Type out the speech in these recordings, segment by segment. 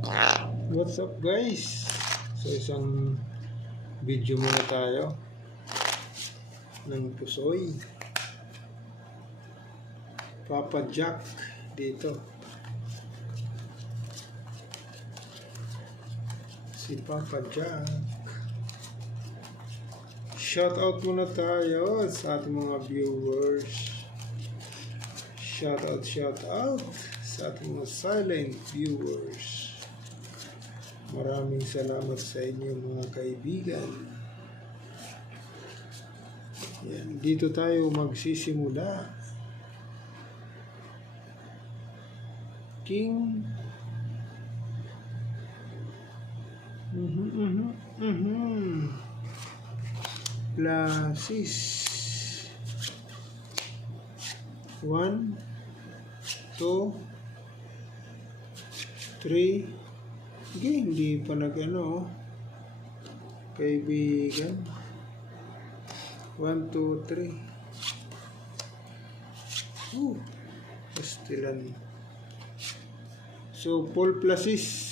What's up guys? So isang video muna tayo ng pusoy. Papa Jack dito. Si Papa Jack. Shout out muna tayo sa ating mga viewers. Shout out sa ating mga silent viewers. Maraming salamat sa inyo mga kaibigan. Yan, dito tayo magsisimula. King Plasis 1 2 3. Hindi pa nag-ano kaibigan. 1 2 3. Pastilan. So Paul Plasis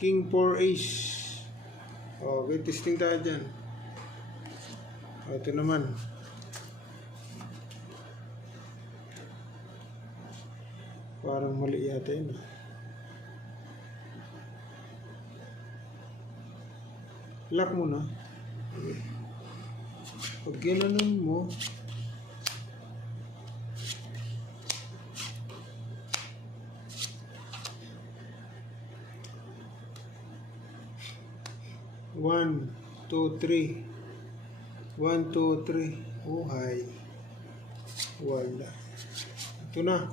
King 4 Ace. Okay, testing tayo dyan. Ito naman. Parang mali yata yun. Lock mo na. Pag ginanon mo, one, two, three. 1, 2, 3. Oh, hi. Wala. Ito na.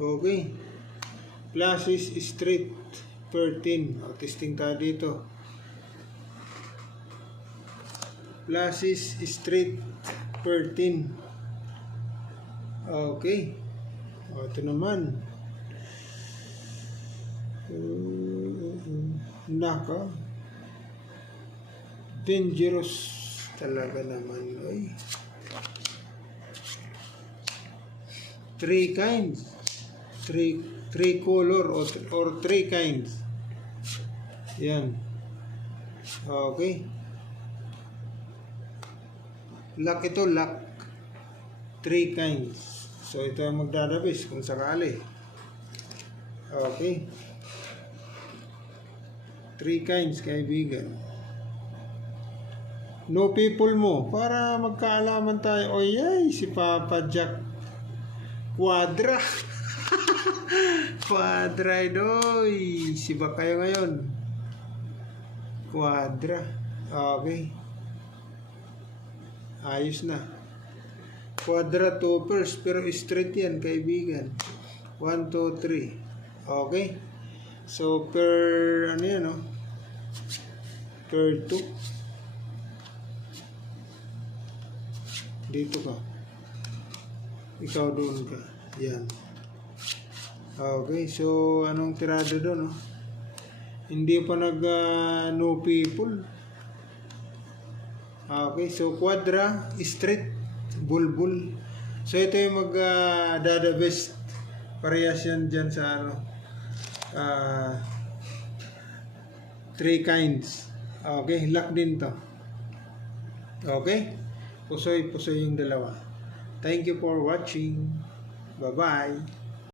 Okay. Plasis Street 13. Testing tayo dito. Plasis Street 13. Okay. Ito naman. Naka. Dangerous talaga naman. Ay. 3 kinds. 3 color or 3 kinds. Yan. Okay. Lock ito, lock. 3 kinds. So ito ang magdadabis kung sakali. Okay. 3 kinds, kaibigan. No people mo para magkaalaman tayo. O yay, si Papa Jack Quadra. Quadra doy. Siba kayo ngayon. Quadra. Okay. Ayos na. Quadra toppers. Pero straight yan, kaibigan. 1, 2, 3. Okay. So, per, ano yan, no? Per 2. Dito ka. Ikaw doon ka. Yan. Okay, so anong tirada doon, no? Hindi pa nag no people. Okay, so quadra, straight, bulbul. So ito yung mag dada best parehas yan dyan sa ano 3 kinds. Okay, lock din to. Okay, pusoy yung dalawa. Thank you for watching. Bye bye.